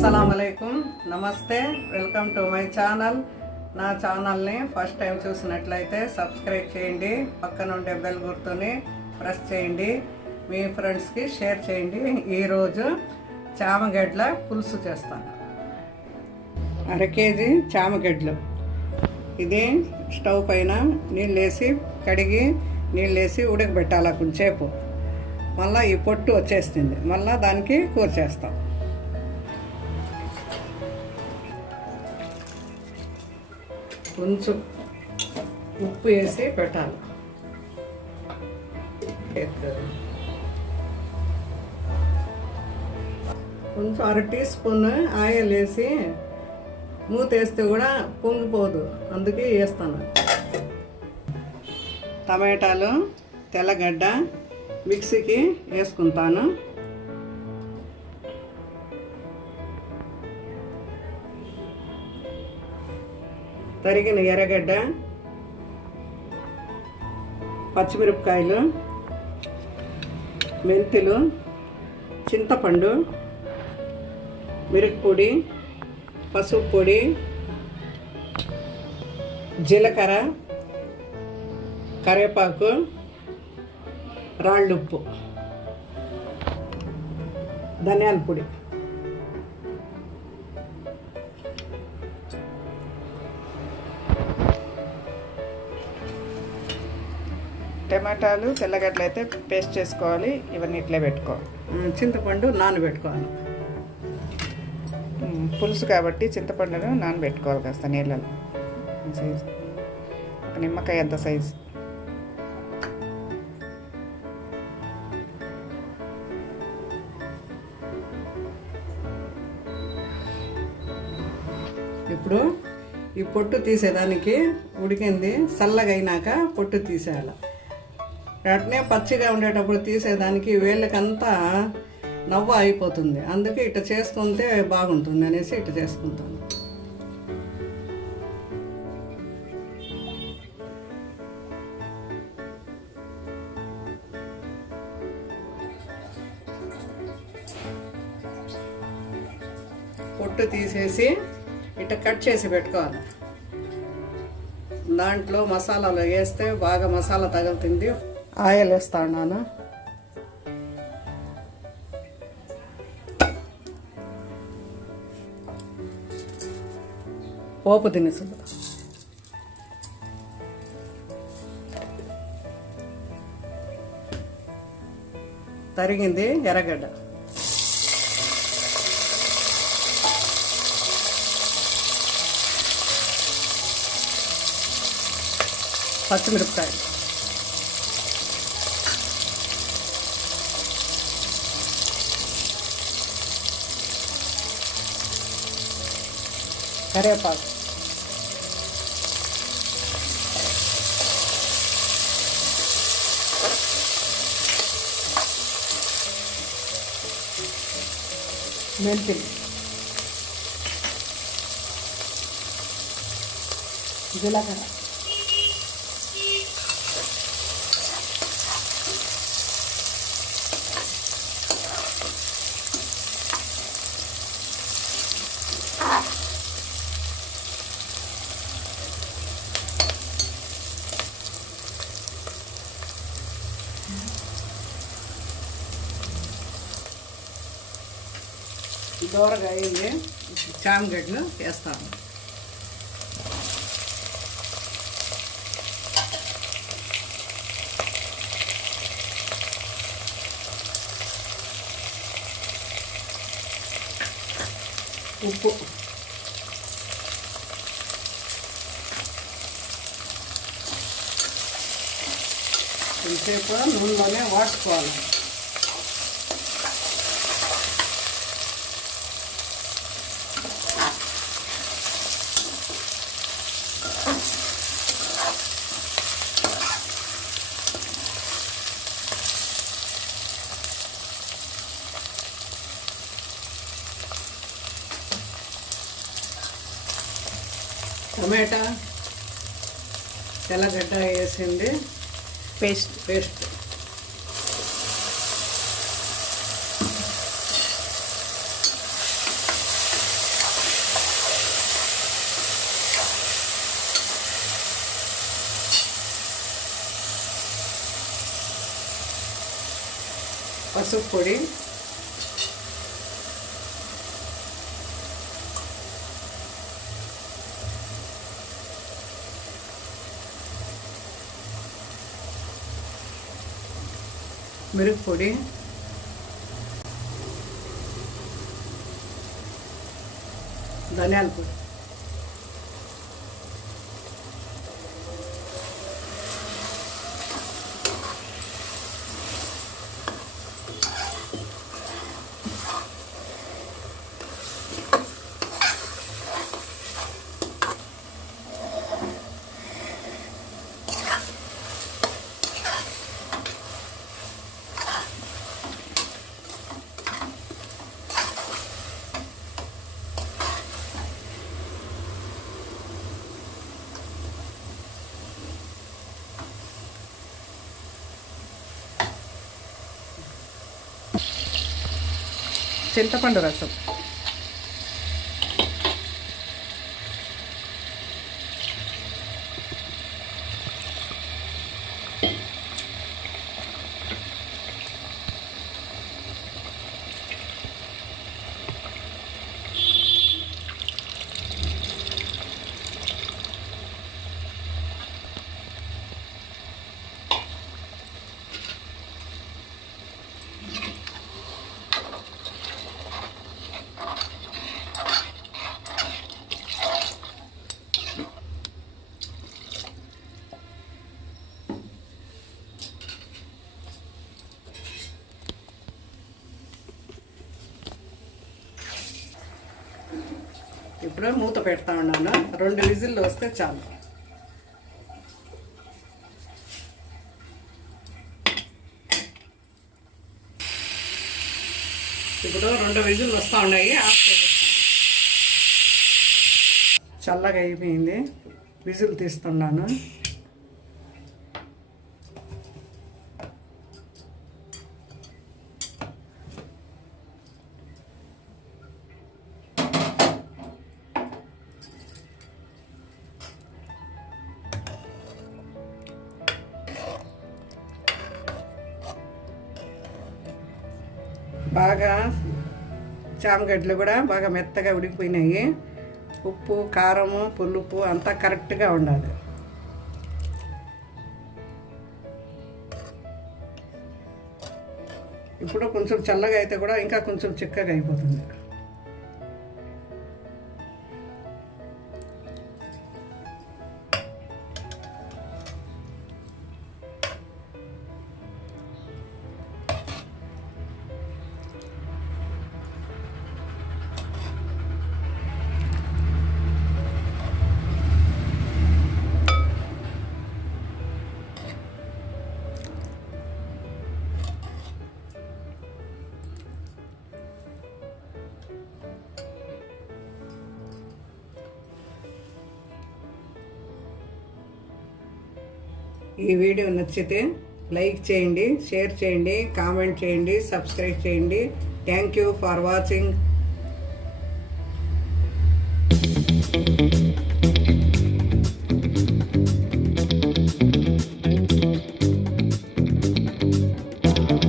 అస్సలాముఅలైకుం, నమస్తే, welcome to my channel. నా ఛానల్ని ఫస్ట్ టైం చూసినట్లయితే సబ్స్క్రైబ్ చేయండి, పక్కన ఉండే బెల్ గుర్తుని ప్రెస్ చేయండి, మీ ఫ్రెండ్స్కి షేర్ చేయండి. ఈరోజు చామగడ్డల పులుసు చేస్తాను. 1/2 కేజీ చామగడ్డలు. ఇది స్టవ్ పైన నీళ్ళేసి కడిగి నీళ్ళేసి ఉడకబెట్టాలి కొంచెంసేపు. మళ్ళీ ఈ పొట్టు వచ్చేస్తుంది, మళ్ళీ దానికి కూర చేస్తాం. కొంచెం ఉప్పు వేసి పెట్టాలి. కొంచెం 1/2 టీ స్పూన్ ఆయిల్ వేసి మూత వేస్తే కూడా పొంగిపోదు, అందుకే వేస్తాను. టమాటాలు, తెల్లగడ్డ మిక్సీకి వేసుకుంటాను. తరిగిన ఎర్రగడ్డ, పచ్చిమిరపకాయలు, మెంతులు, చింతపండు, మిరప్పొడి, పసుపు పొడి, జీలకర్ర, కరివేపాకు, రాళ్ళుప్పు, ధనియాల పొడి. టమాటాలు, తెల్లగడ్డలు అయితే పేస్ట్ చేసుకోవాలి. ఇవన్నీ ఇట్లే పెట్టుకోవాలి. చింతపండు నానబెట్టుకోవాలి. పులుసు కాబట్టి చింతపండును నానబెట్టుకోవాలి కాస్త నీళ్ళలో. సైజు ఒక నిమ్మకాయ అంత సైజు. ఇప్పుడు ఈ పొట్టు తీసేదానికి ఉడికింది, చల్లగా అయినాక పొట్టు తీసేయాలి. అట్నే పచ్చిగా ఉండేటప్పుడు తీసేదానికి వేళ్ళకంతా నవ్వ అయిపోతుంది, అందుకే ఇట్లా చేసుకుంటే బాగుంటుంది అనేసి ఇట్లా చేసుకుంటాను. పొట్టు తీసేసి ఇట్లా కట్ చేసి పెట్టుకోవాలి. దాంట్లో మసాలాలు వేస్తే బాగా మసాలా తగులుతుంది. ఆయిల్ వేస్తాను. పోపు దినుసులు, తరిగింది ఎర్రగడ్డ, పచ్చిమిరపకాయలు, కరివేపాకు, మెంతులు, జీలకర్ర, దూరగా అయింది. చామగడ్డలు వేస్తాను. ఉప్పు, కొంచెంసేపు నూనెలోనే వాడుకోవాలి. టమాటా, తెల్లగడ్డ వేసింది పేస్ట్. పసుపు పొడి, మిరప్పొడి, ధనియాల పొడి, చింతపండు రసం, ఇప్పుడు మూత పెడతా ఉన్నాను. 2 విజిల్లు వస్తే చాలు. ఇప్పుడు 2 విజిల్లు వస్తూ ఉన్నాయి. ఆఫ్ చేసేస్తాను. చల్లగా అయిపోయింది. విజిల్ తీస్తున్నాను. బాగా చామగడ్డలు కూడా బాగా మెత్తగా ఉడికిపోయినాయి. ఉప్పు, కారము, పులుపు అంతా కరెక్ట్గా ఉండాలి. ఇప్పుడు కొంచెం చల్లగా అయితే కూడా ఇంకా కొంచెం చిక్కగా అయిపోతుంది. ఈ వీడియో నచ్చితే లైక్ చేయండి, షేర్ చేయండి, కామెంట్ చేయండి, సబ్స్క్రైబ్ చేయండి. Thank you for watching.